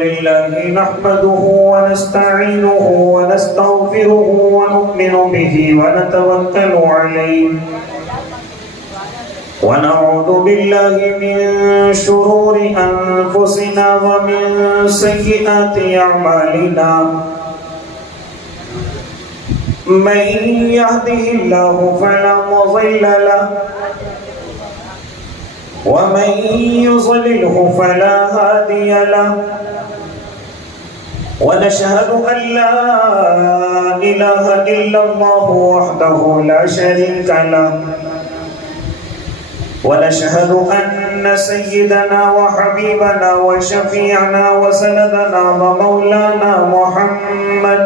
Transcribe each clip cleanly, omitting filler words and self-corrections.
لله نحمده ونستعينه ونستغفره ونؤمن به ونتوكل عليه ونعوذ بالله من شرور أنفسنا ومن سيئات أعمالنا من يهده الله فلا مضل له ومن يضلله فلا هادي له ونشهد أن لا إله إلا الله وحده لا شريك له ونشهد أن سيدنا وحبيبنا وشفيعنا وسندنا ومولانا محمد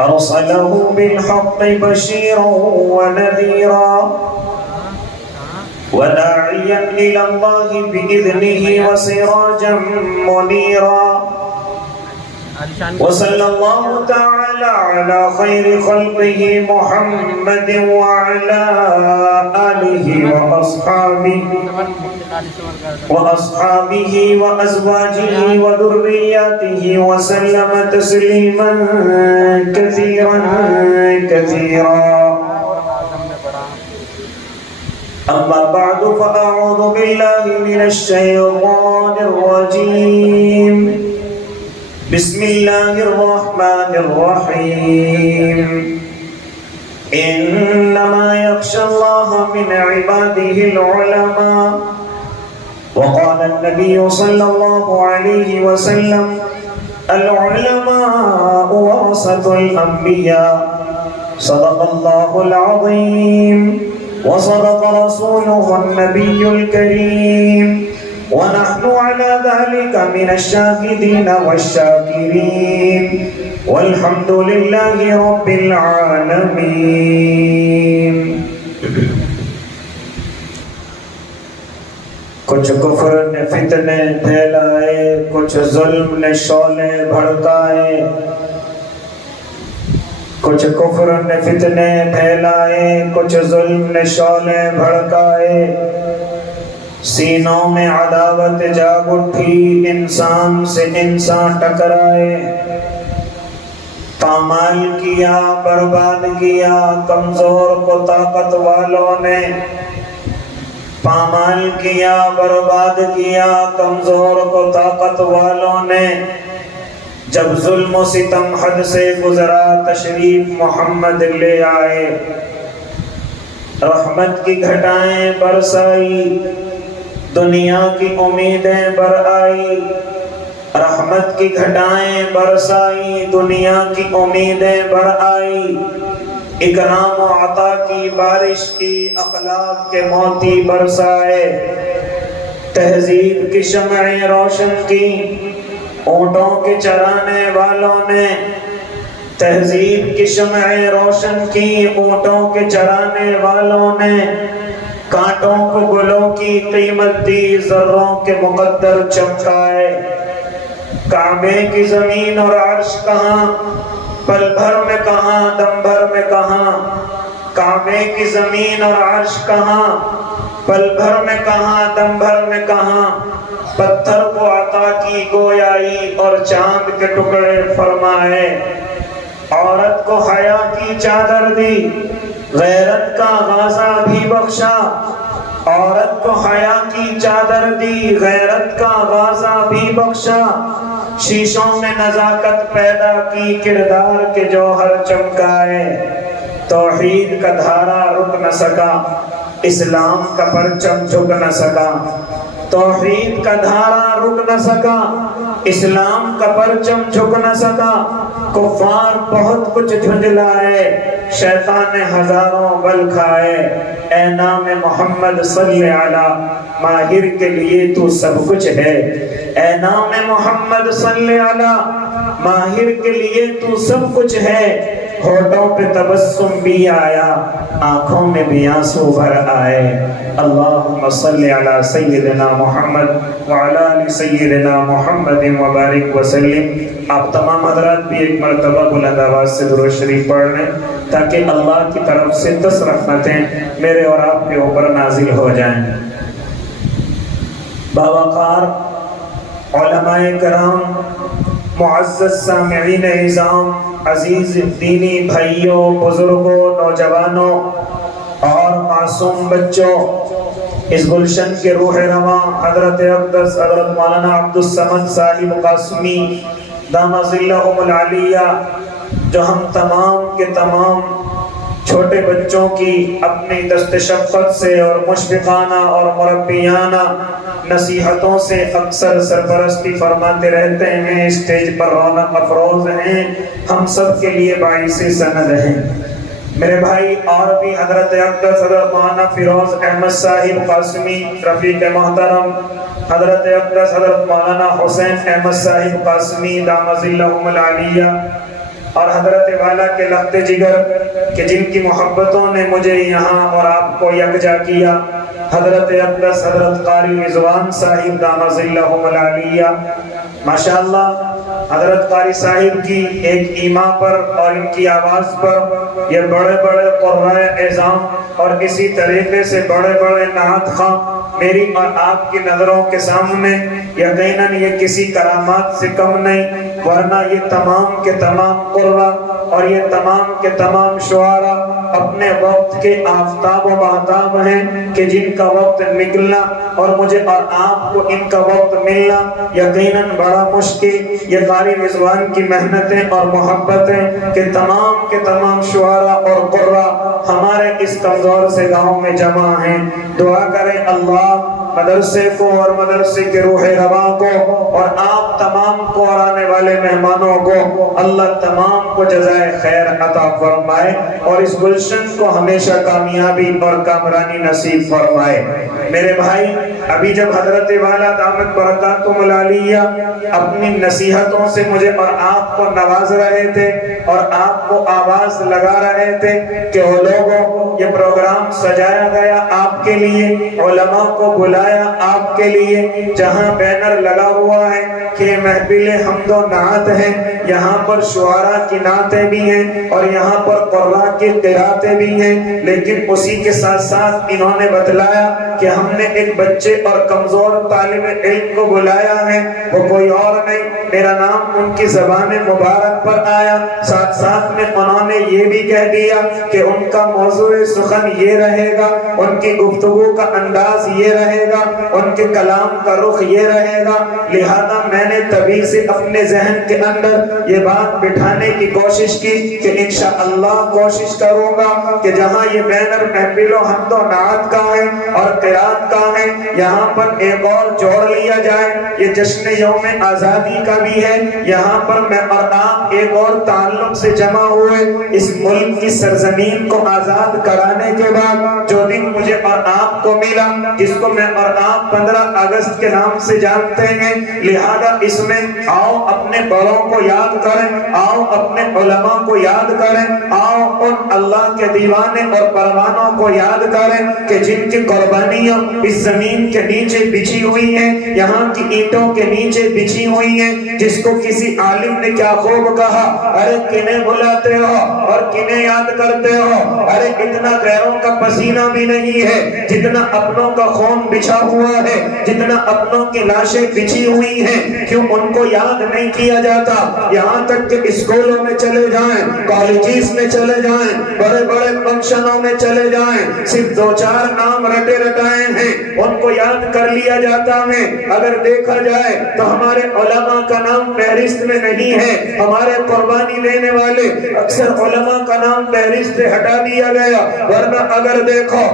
أرسله بالحق بشيرا ونذيرا وداعيا إلى الله بإذنه وسراجا منيرا وصلى الله تعالى على خير خلقه محمد وعلى آله وأصحابه وأزواجه وذرياته وسلم تسليما كثيرا كثيرا. أما بعد فأعوذ بالله من الشيطان الرجيم. بسم الله الرحمن الرحيم. إنما يخشى الله من عباده العلماء. وقال النبي صلى الله عليه وسلم العلماء ورثة الأنبياء. صدق الله العظيم وصدق رسوله النبي الكريم ونحن على ذلك من الشاهدين والشاكرين والحمد لله رب العالمين. کچھ کفر نے فتنے پھیلائے، کچھ ظلم نے شعلے بھڑکائے. کچھ کفر نے فتنے پھیلائے، کچھ ظلم نے شعلے بھڑکائے. سینوں میں عداوت جاگ اٹھی، انسان سے انسان ٹکرائے. پامال کیا، برباد کیا کمزور کو طاقت والوں نے. پامال کیا، برباد کیا کمزور کو طاقت والوں نے. جب ظلم و ستم حد سے گزرا، تشریف محمد لے آئے. رحمت کی گھٹائیں برسائی، دنیا کی امیدیں بر آئی. رحمت کی گھٹائیں برسائی، دنیا کی امیدیں بر آئی. اکرام و عطا کی بارش کی، اخلاق کے موتی برسائے. تہذیب کی شمعیں روشن کی اونٹوں کے چرانے والوں نے. تہذیب کی شمعیں روشن کی اونٹوں کے چرانے والوں نے. کانٹوں کو گلوں کی قیمت دی، ذروں کے مقدر چمکائے. کعبے کی زمین اور عرش کہاں، پل بھر میں کہاں، دم بھر میں کہاں. کعبے کی زمین اور عرش کہاں، پل بھر میں کہاں، دم بھر میں کہاں. پتھر کو عطا کی گویائی اور چاند کے ٹکڑے فرمائے. عورت کو حیا کی چادر دی، غیرت کا غازہ بھی بخشا. عورت کو حیا کی چادر دی، غیرت کا غازہ بھی بخشا. شیشوں میں نزاکت پیدا کی، کردار کے جوہر چمکائے. توحید کا دھارا رک نہ سکا، اسلام کا پرچم جھک نہ سکا. توحید کا دھارا رک نہ سکا، اسلام کا پرچم جھک نہ سکا. کفار بہت کچھ جھنجلائے، شیطان نے ہزاروں بل کھائے. اے نام محمد صلی علی، ماہر کے لیے تو سب کچھ ہے. اے نام محمد صلی علی، ماہر کے لیے تو سب کچھ ہے. ہونٹوں پہ تبسم بھی آیا، آنکھوں میں بھی آنسو بھر آئے. اللہم صلی علی سیدنا محمد وعلی آل سیدنا محمد وبارک وسلم. آپ تمام حضرات بھی ایک مرتبہ بلند آواز سے درود شریف پڑھ لیں تاکہ اللہ کی طرف سے 10 رحمتیں میرے اور آپ کے اوپر نازل ہو جائیں. باوقار علماء کرام، معزز سامعین نظام، عزیز دینی بھائیوں، بزرگوں، نوجوانوں اور معصوم بچوں، اس گلشن کے روح رواں حضرت اقدس حضرت مولانا عبدالصمد صاحب قاسمی دامت ظلہم العالیہ، جو ہم تمام کے تمام چھوٹے بچوں کی اپنی دست شفقت سے اور مشفقانہ اور مربیانہ نصیحتوں سے اکثر سرپرستی فرماتے رہتے ہیں، اسٹیج پر رونق افروز ہیں، ہم سب کے لیے باعث سند ہیں۔ میرے بھائی اور بھی حضرت اقدس حضرت مولانا فیروز احمد صاحب قاسمی رفیق محترم، حضرت اقدس حضرت مولانا حسین احمد صاحب قاسمی دامت ظلہم العالیہ، اور حضرت والا کے لخت جگر کہ جن کی محبتوں نے مجھے یہاں اور آپ کو یکجا کیا، حضرت اقدس حضرت قاری رضوان صاحب دامت ظلہم العالیہ۔ ماشاءاللہ حضرت قاری صاحب کی ایک ایما پر اور ان کی آواز پر یہ بڑے بڑے قرائے اعظام اور اسی طریقے سے بڑے بڑے نعت خواں میری اور آپ کی نظروں کے سامنے یقیناً یہ کسی کرامات سے کم نہیں، ورنہ یہ تمام کے تمام قرآ اور یہ تمام کے تمام شعراء اپنے وقت کے آفتاب و مہتاب ہیں کہ جن کا وقت نکلنا اور مجھے اور آپ کو ان کا وقت ملنا یقیناً بڑا مشکل۔ یہ قاری رضوان کی محنتیں اور محبتیں کہ تمام کے تمام شعراء اور قرآ ہمارے اس کمزور سے گاؤں میں جمع ہیں۔ دعا کریں اللہ مدرسے کو اور مدرسے کے روح رواں کو اور آپ تمام کو اور آنے والے مہمانوں کو اللہ تمام کو جزائے خیر عطا فرمائے اور اس گلشن کو ہمیشہ کامیابی اور کامرانی نصیب فرمائے۔ میرے بھائی، ابھی جب حضرت والا دامت برکاتہم العالیہ اپنی نصیحتوں سے مجھے اور آپ کو نواز رہے تھے اور آپ کو آواز لگا رہے تھے کہ وہ لوگوں یہ پروگرام سجایا گیا آپ کے لیے، علماء کو بلایا آپ کے لیے، جہاں بینر لگا ہوا ہے کہ محفل حمد و نعت ہے، یہاں پر شعراء کی نعتیں بھی ہیں اور یہاں پر قراء کی قراتیں بھی ہیں، لیکن اسی کے ساتھ ساتھ انہوں نے بتلایا کہ ہم نے ایک بچے اور کمزور طالب علم کو بلایا ہے، وہ کوئی اور نہیں، میرا نام ان کی زبان مبارک پر آیا، ساتھ ساتھ میں انہوں نے یہ بھی کہہ دیا کہ ان کا موضوع سخن یہ رہے گا، ان کی گفتگو کا انداز یہ رہے گا، ان کے کلام کا رخ یہ رہے گا۔ لہذا میں نے تبھی سے اپنے ذہن کے اندر یہ بات بٹھانے کی کوشش کی کہ انشاءاللہ کوشش کروں گا کہ جہاں یہ بینر محفل و حمد و نعت کا ہے اور قرات کا ہے، یہاں پر ایک اور جوڑ لیا جائے، یہ جشن یوم آزادی کا بھی ہے، یہاں پر میں اور آپ ایک اور تعلق سے جمع ہوئے اس ملک کی سرزمین کو آزاد کرانے کے بعد جو دن مجھے اور آپ کو ملا، جس کو میں اور آپ 15 اگست کے نام سے جانتے ہیں، لہذا اس میں آؤ اپنے بڑوں کو یاد کریں، آؤ اپنے علماء کو یاد کریں، آؤ ان اللہ کے دیوانے اور پروانوں کو یاد کریں کہ جن کی قربانیاں اس زمین کے نیچے بچھی ہوئی ہیں، یہاں کی اینٹوں کے نیچے بچھی ہوئی ہیں، جس کو کسی عالم نے کیا خوب کہا، ارے کنہیں بلاتے ہو اور کنہیں یاد کرتے ہو، ارے اتنا غیروں کا پسینہ بھی نہیں ہے جتنا اپنوں کا خون بچھا ہوا ہے، جتنا اپنوں کی لاشیں بچھی ہوئی ہیں، کیوں ان کو یاد نہیں کیا جاتا؟ یہاں تک کہ اسکولوں میں چلے جائیں، کالجز میں چلے جائیں، بڑے بڑے فنکشنوں میں چلے جائیں، صرف 2-4 نام رٹے رٹائے ہیں، ان کو یاد کر لیا جاتا ہے۔ اگر دیکھا جائے تو ہمارے علماء کا نام فہرست میں نہیں ہے، ہمارے قربانی دینے والے اکثر علماء کا نام فہرست سے ہٹا دیا گیا، ورنہ اگر دیکھو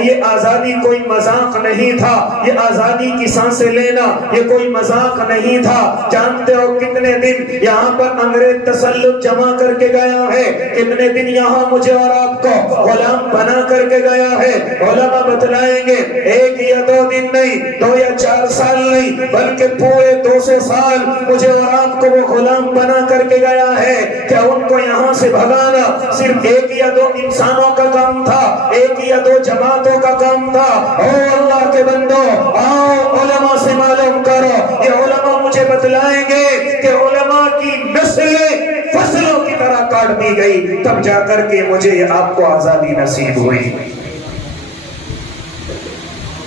یہ آزادی کوئی مذاق نہیں تھا، یہ آزادی کی سانسیں لینا یہ کوئی مذاق نہیں تھا۔ جانتے ہو کتنے دن یہاں پر انگریز تسلط جمع کر کے گیا ہے، کتنے دن یہاں مجھے اور آپ کو غلام بنا کر کے گیا ہے؟ علماء بتلائیں گے 1 یا 2 دن نہیں، 2 یا 4 سال نہیں، بلکہ پورے 200 سال مجھے اور آپ کو وہ غلام بنا کر کے گیا ہے۔ کیا ان کو یہاں سے بھگانا صرف 1 یا 2 انسانوں کا کام تھا، 1 یا 2 جماعتوں کا کام تھا؟ او اللہ کے بندو، آؤ علماء سے معلوم کرو، یہ علماء مجھے بتلائیں گے کہ علماء کی نسلیں فصلوں کی طرح کاٹ دی گئی، تب جا کر کے مجھے آپ کو آزادی نصیب ہوئی۔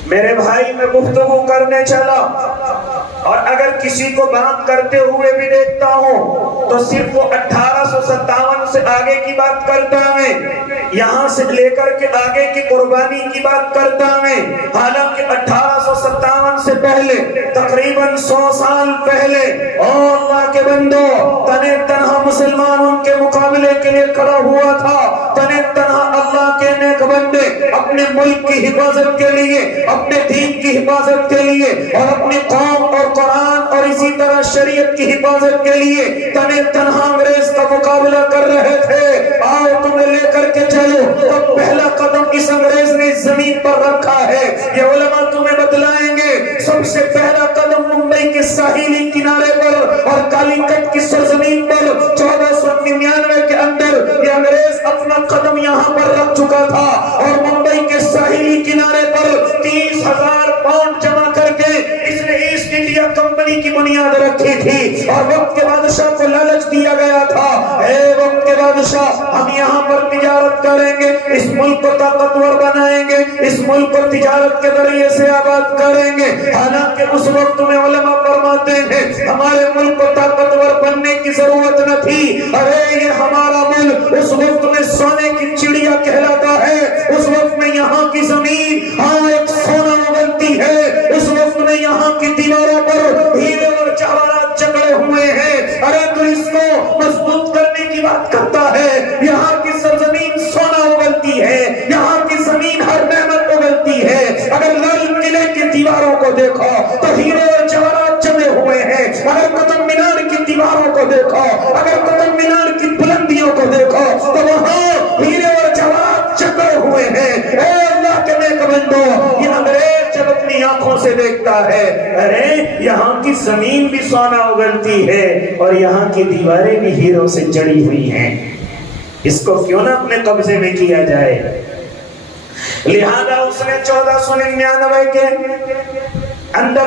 میرے بھائی میں گفتگو کرنے چلا اور اگر کسی کو بات کرتے ہوئے بھی دیکھتا ہوں تو صرف وہ 1857 سے آگے کی بات کرتا ہے، یہاں سے لے کر کے آگے کی قربانی کی بات کرتا ہے، حالانکہ 1857 سے پہلے تقریباً 100 سال پہلے اور اللہ کے بندو تنے تنہا مسلمان ان کے مقابلے کے لیے کھڑا ہوا تھا، تنے تنہا اللہ کے نیک بندے اپنے ملک کی حفاظت کے لیے، اپنے دین کی حفاظت کے لیے اور اپنی قوم اور قرآن اور اسی طرح شریعت کی حفاظت کے لیے تنے تنہا انگریز کا مقابلہ کر رہے تھے۔ آؤ تمہیں لے کر کے چلو، اب پہلا قدم اس انگریز نے زمین پر رکھا ہے، یہ علماء تمہیں بتلائیں گے۔ سب سے پہلا قدم ممبئی کے ساحلی کنارے پر اور کالی کٹ کی سرزمین پر 1499 کے اندر یہ انگریز اپنا قدم یہاں پر رکھ چکا تھا اور ممبئی کے ساحلی کنارے پر 30,000 پاؤنڈ جمع کر کے اس نے ایسٹ انڈیا کمپنی کی بنیاد رکھی تھی اور وقت کے بادشاہ کو لالچ دیا گیا تھا، اے وقت کے بادشاہ ہم یہاں پر تجارت کریں گے، اس ملک کو طاقتور بنائیں گے، اس ملک کو تجارت کے ذریعے سے آباد کریں گے۔ حالانکہ اس وقت میں علماء فرماتے ہیں ہمارے ملک کو طاقتور بننے کی ضرورت نہ تھی، ارے یہ ہمارا ملک اس وقت میں سونے کی چڑیا کہلاتا ہے، اس وقت میں یہاں کی زمین ایک سونا اگلتی ہے، اس وقت میں یہاں کی دیواروں پر ہیرے اور جواہرات جکڑے ہوئے ہیں، ارے تو اس کو مضبوط کرنے کی بات کرتا ہے، یہاں کی سرزمین سونا اگلتی ہے، یہاں کی زمین ہر نعمت اگلتی ہے، اگر لال قلعے کی دیواروں کو دیکھو تو ہیرے اور جواہرات جمے ہوئے ہیں، اگر قطب مینار کی دیواروں کو دیکھو، اگر قطب مینار کی بلندیوں کو دیکھو تو وہاں ہیرے اور جواہرات جکڑے ہوئے ہیں۔ اے اللہ کے نیک بندو، یہ انگریز جب اپنی آنکھوں سے دیکھتا ہے ارے یہاں کی زمین بھی سونا اگلتی ہے اور یہاں کی دیواریں بھی ہیروں سے جڑی ہوئی ہیں، اس کو کیوں نہ اپنے قبضے میں کیا جائے۔ لہذا اس نے 1499 کے اندر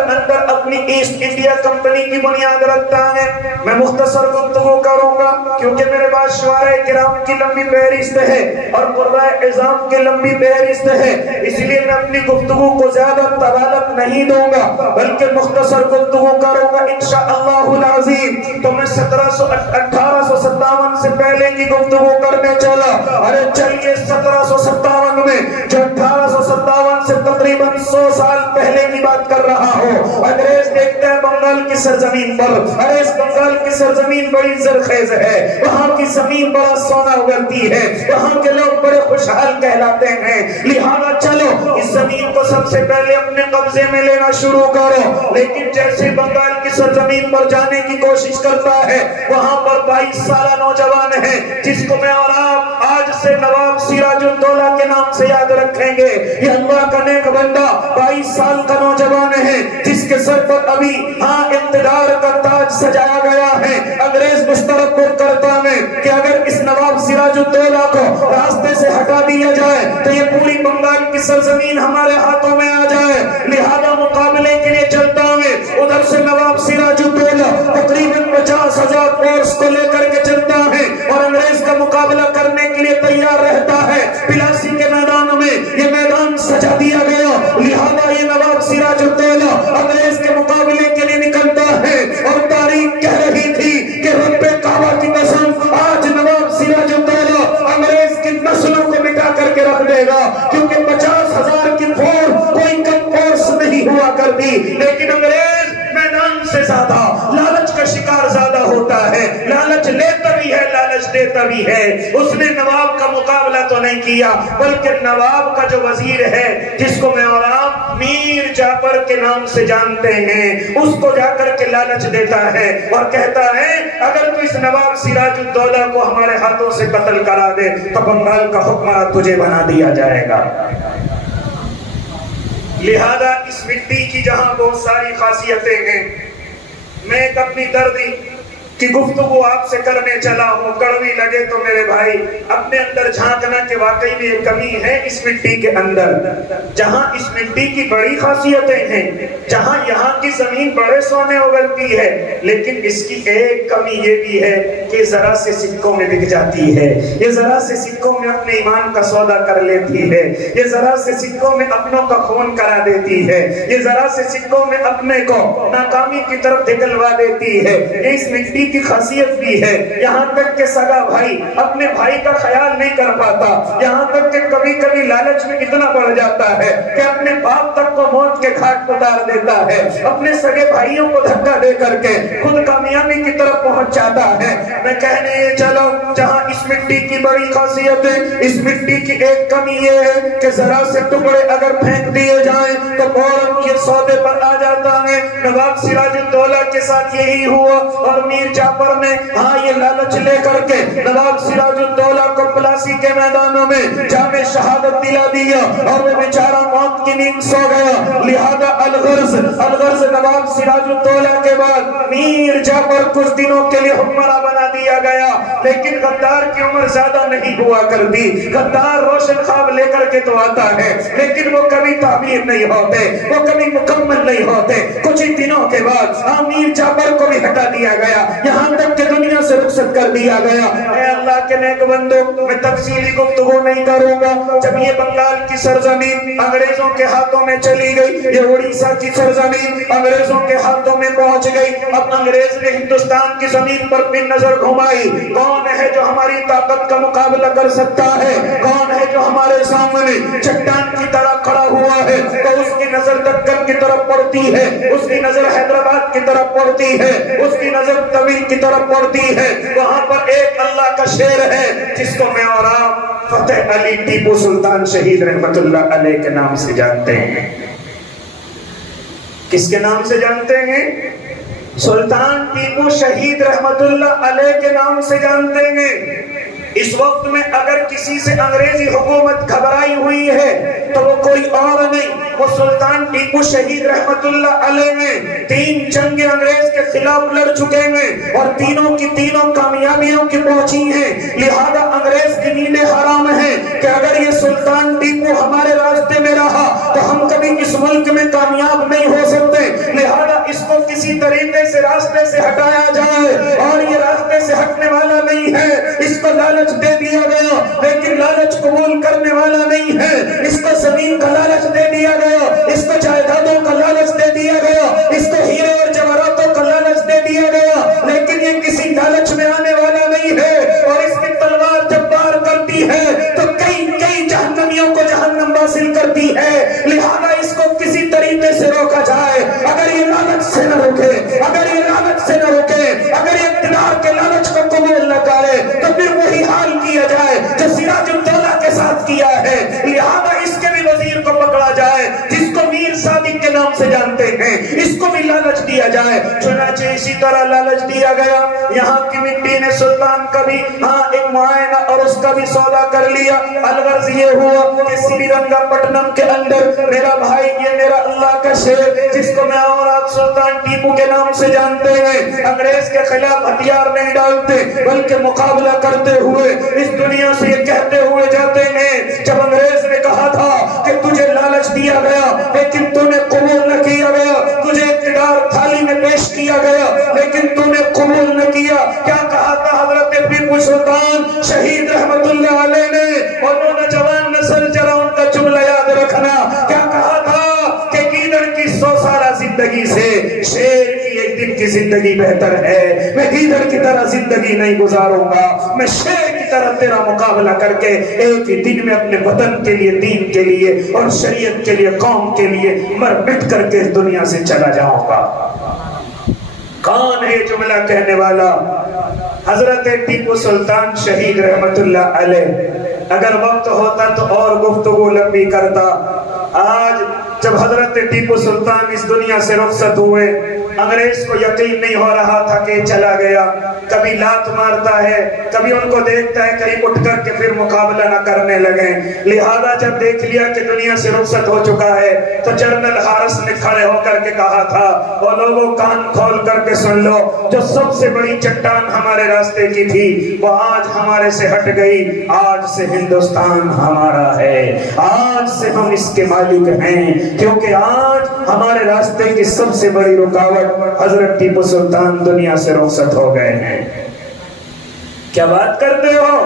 اپنی ایسٹ انڈیا کمپنی کی بنیاد رکھتا ہے۔ میں مختصر گفتگو کروں گا کیونکہ میرے پاس شعراء کرام کی لمبی فہرست ہے اور قرائے اعظام کی لمبی فہرست ہے، اس لیے میں اپنی گفتگو کو زیادہ طوالت نہیں دوں گا بلکہ مختصر گفتگو کروں گا انشاءاللہ العظیم۔ تو میں 1857 سے پہلے کی گفتگو کرنے چلا، ارے چلیے 1757 میں جو 1857 سے تقریباً 100 سال پہلے کی بات کر رہا ہوں، انگریز دیکھتے ہیں بنگال کی سرزمین پر، ارے اس بنگال کی سرزمین بڑی زرخیز ہے، وہاں کی زمین بڑا سونا اگلتی ہے، وہاں کے لوگ بڑے خوشحال کہلاتے ہیں، لہذا چلو اس زمین کو سب سے پہلے اپنے قبضے میں لینا شروع کرو۔ لیکن جیسے بنگال کی سرزمین پر جانے کی کوشش کرتا ہے وہاں پر 22 سالہ نوجوان ہے جس کو میں اور آپ آج سے نواب سراج الدولہ کے نام سے یاد رکھیں گے۔ یہ اللہ کا نیک بندہ 22 سال کا نوجوان ہے جس کے سر پر ابھی اقتدار کا تاج سجایا گیا ہے۔ انگریز مشترک کرتا ہے کہ اگر اس نواب سراج الدولہ کو راستے سے ہٹا دیا جائے تو یہ پوری بنگال کی سرزمین ہمارے ہاتھوں میں آ جائے، لہذا مقابلے کے لیے چلتا ہے۔ ادھر سے نواب سراج الدولہ تقریباً 50,000 فورس کو لے کر کے چلتا ہے اور انگریز کا مقابلہ کرنے کے لیے تیار رہتا ہے۔ پلاسی کے میدان میں یہ میدان سجا دیا گیا، لہذا یہ نواب سراج الدولہ انگریز کے مقابلے کے لیے نکلتا ہے اور تاریخ کہہ رہی تھی کہ رب کعبہ کی قسم آج نواب سراج الدولہ انگریز کی نسلوں کو مٹا کر کے رکھ دے گا، کیونکہ 50,000 کی فورس کوئی کم فورس نہیں ہوا کرتی، لیکن انگریز میدان سے زیادہ لالچ کا شکار زیادہ ہوتا ہے، لالچ لیتا بھی ہے لالچ دیتا بھی ہے۔ اس نے نواب کا مقابلہ تو نہیں کیا بلکہ نواب کا جو وزیر ہے جس کو میں اور آپ میر جعفر کے نام سے جانتے ہیں اس کو جا کر کے لالچ دیتا ہے اور کہتا ہے اگر تو اس نواب سراج الدولہ کو ہمارے ہاتھوں سے قتل کرا دے تو بنگال کا حکمراں تجھے بنا دیا جائے گا۔ لہذا اس مٹی کی جہاں بہت ساری خاصیتیں ہیں، میں ایک اپنی دردی کہ گفتگو آپ سے کرنے چلا ہوں، کڑوی لگے تو میرے بھائی اپنے اندر جھانکنا کہ واقعی میں ایک کمی ہے اس مٹی کے اندر۔ جہاں اس مٹی کی بڑی خاصیتیں ہیں، جہاں یہاں کی زمین بڑے سونے اگلتی ہے، لیکن اس کی ایک کمی یہ بھی ہے کہ ذرا سے سکوں میں بک جاتی ہے، یہ ذرا سے سکوں میں اپنے ایمان کا سودا کر لیتی ہے، یہ ذرا سے سکوں میں اپنوں کا خون کرا دیتی ہے، یہ ذرا سے سکوں میں اپنے کو ناکامی کی طرف دھکلوا دیتی ہے۔ اس مٹی کی خاصیت بھی ہے، یہاں تک کہ سگا بھائی اپنے بھائی کا خیال نہیں کر پاتا، یہاں تک کہ کبھی کبھی لالچ میں اتنا بڑھ جاتا ہے کہ اپنے باپ تک کو موت کے گھاٹ اتار دیتا ہے، اپنے سگے بھائیوں کو دھکا دے کر کے خود کامیابی کی طرف پہنچ جاتا ہے۔ میں کہنے یہ چلو جہاں اس مٹی کی بڑی خاصیت ہے، اس مٹی کی ایک کمی یہ ہے کہ ذرا سے ٹکڑے اگر پھینک دیے جائیں تو فوراً کے سودے پر آ جاتا ہے۔ نواب سراج الدولہ کے ساتھ یہی ہوا، اور میر جعفر نے یہ لالچ لے کر کے نواب سراج الدولہ کو پلاسی کے میدانوں میں جام شہادت دلا دیا، اور وہ بیچارہ موت کی نیند سو گیا۔ لہذا الغرض نواب سراج الدولہ کے بعد میر جعفر کچھ دنوں کے لیے حکمراں بنا دیا گیا، لیکن غدار کی عمر زیادہ نہیں ہوا کرتی۔ غدار روشن خواب لے کر کے تو آتا ہے، لیکن وہ کبھی تعبیر نہیں ہوتے، وہ کبھی مکمل نہیں ہوتے۔ کچھ ہی دنوں کے بعد میر جعفر کو بھی ہٹا دیا گیا، یہاں تک کہ دنیا سے رخصت کر دیا گیا۔ اے اللہ کے نیک بندو، میں تفصیلی گفتگو نہیں کروں گا۔ جب یہ بنگال کی سرزمین انگریزوں کے ہاتھوں میں چلی گئی، یہ اڑیسہ کی سرزمین انگریزوں کے ہاتھوں میں پہنچ گئی، اب انگریز نے ہندوستان کی زمین پر بھی نظر گھمائی، کون ہے جو ہماری طاقت کا مقابلہ کر سکتا ہے، کون ہے جو ہمارے سامنے چٹان کی طرح کھڑا ہوا ہے، تو اس کی نظر دکن کی طرف پڑتی ہے، اس کی نظر حیدرآباد کی طرف پڑتی ہے، اس کی نظر طویل کی طرف پڑتی ہے۔ وہاں پر ایک اللہ کا شیر ہے جس کو میں اور آپ فتح علی ٹیپو سلطان شہید رحمت اللہ علیہ کے نام سے جانتے ہیں۔ کس کے نام سے جانتے ہیں؟ سلطان ٹیپو شہید رحمت اللہ علیہ کے نام سے جانتے ہیں۔ اس وقت میں اگر کسی سے انگریزی حکومت گھبرائی ہوئی ہے تو وہ کوئی اور نہیں، وہ سلطان ٹیپو شہید رحمت اللہ علیہ نے 3 جنگیں انگریز کے خلاف لڑ چکے ہیں، اور تینوں کی تینوں کامیابیوں کی پہنچی ہیں۔ لہذا انگریز کی نیندیں حرام ہیں کہ اگر یہ سلطان ٹیپو ہمارے راستے میں رہا تو ہم کبھی اس ملک میں کامیاب نہیں ہو سکتے۔ لہذا اس کو کسی طریقے سے راستے سے ہٹایا جائے، اور یہ راستے سے ہٹنے والا نہیں ہے۔ اس کو لالچ دے دیا گیا، لیکن لالچ قبول کرنے والا نہیں ہے۔ اس کو زمین کا لالچ دے دیا گیا، اس کو جائیدادوں کا لالچ دے دیا گیا، اس کو ہیرے اور جواہراتوں کا لالچ دے دیا گیا، لیکن یہ کسی لالچ میں آنے والا نہیں ہے، اور اس کی تلوار جب وار کرتی ہے تو کئی جہنمیوں کو جہنم واصل کرتی ہے۔ لہذا اس کو کسی طریقے سے روکا جائے۔ اگر یہ لالچ سے نہ روکے، اگر یہ لالچ سے نہ روکے، اگر یہ اقتدار کے لالچ کو قبول نہ کرے تو پھر وہی حال کیا جائے جو سراج الدولہ کے ساتھ کیا ہے۔ لہذا اس کے بھی وزیر کو پکڑا جائے جس کو میر صادق کے نام سے جانتے ہیں، اس کو بھی لالچ دیا جائے۔ چنانچہ اسی طرح لالچ دیا گیا۔ یہاں کی مٹی نے سلطان کا بھی ایک معائنہ اور اس کا بھی سودا کر لیا۔ الغرض یہ ہوا کہ سری رنگا پٹنم کے اندر میرا بھائی، یہ میرا اللہ کا شیر جس کو میں اور آپ سلطان ٹیپو کے نام سے جانتے ہیں، انگریز کے خلاف ہتھیار نہیں ڈالتے بلکہ مقابلہ کرتے ہوئے اس دنیا سے یہ کہتے ہوئے جاتے ہیں، جب انگریز نے کہا تھا کہ تجھے لالچ دیا گیا لیکن تو نے قبول نہ کیا گیا، تجھے اقتدار تھالی میں پیش کیا گیا لیکن تو نے قبول نہ کیا، کیا کہا تھا حضرت ٹیپو سلطان شہید رحمت اللہ علیہ نے؟ اور وہ نوجوان نسل ذرا ان کا جملہ یاد رکھنا، کیا کہا تھا کہ گیدڑ کی 100 سالہ زندگی سے شیر کی ایک دن کی زندگی بہتر ہے۔ میں گیدڑ کی طرح زندگی نہیں گزاروں گا، میں شیر کی طرح تیرا مقابلہ کر کے ایک ہی دن میں اپنے وطن کے لیے، دین کے لیے اور شریعت کے لیے، قوم کے لیے مر مٹ کر کے اس دنیا سے چلا جاؤں گا۔ کون ہے جملہ کہنے والا؟ حضرت ٹیپو سلطان شہید رحمت اللہ علیہ۔ اگر وقت ہوتا تو اور گفتگو لمبی کرتا۔ آج جب حضرت ٹیپو سلطان اس دنیا سے رخصت ہوئے، انگریز کو یقین نہیں ہو رہا تھا کہ چلا گیا، کبھی لات مارتا ہے، کبھی ان کو دیکھتا ہے کہیں اٹھ کر کے پھر مقابلہ نہ کرنے لگے۔ لہذا جب دیکھ لیا کہ دنیا سے رخصت ہو چکا ہے تو جنرل ہارس نے کھڑے ہو کر کے کہا تھا، وہ لوگوں کان کھول کر کے سن لو، جو سب سے بڑی چٹان ہمارے راستے کی تھی وہ آج ہمارے سے ہٹ گئی، آج سے ہندوستان ہمارا ہے، آج سے ہم اس کے مالک ہیں، کیونکہ آج ہمارے راستے کی سب سے بڑی رکاوٹ حضرت ٹیپو سلطان دنیا سے رخصت ہو گئے ہیں۔ کیا بات کرتے ہو؟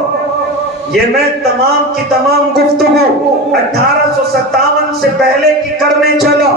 یہ میں تمام کی تمام گفتگو 1857 سے پہلے کی کرنے چلا۔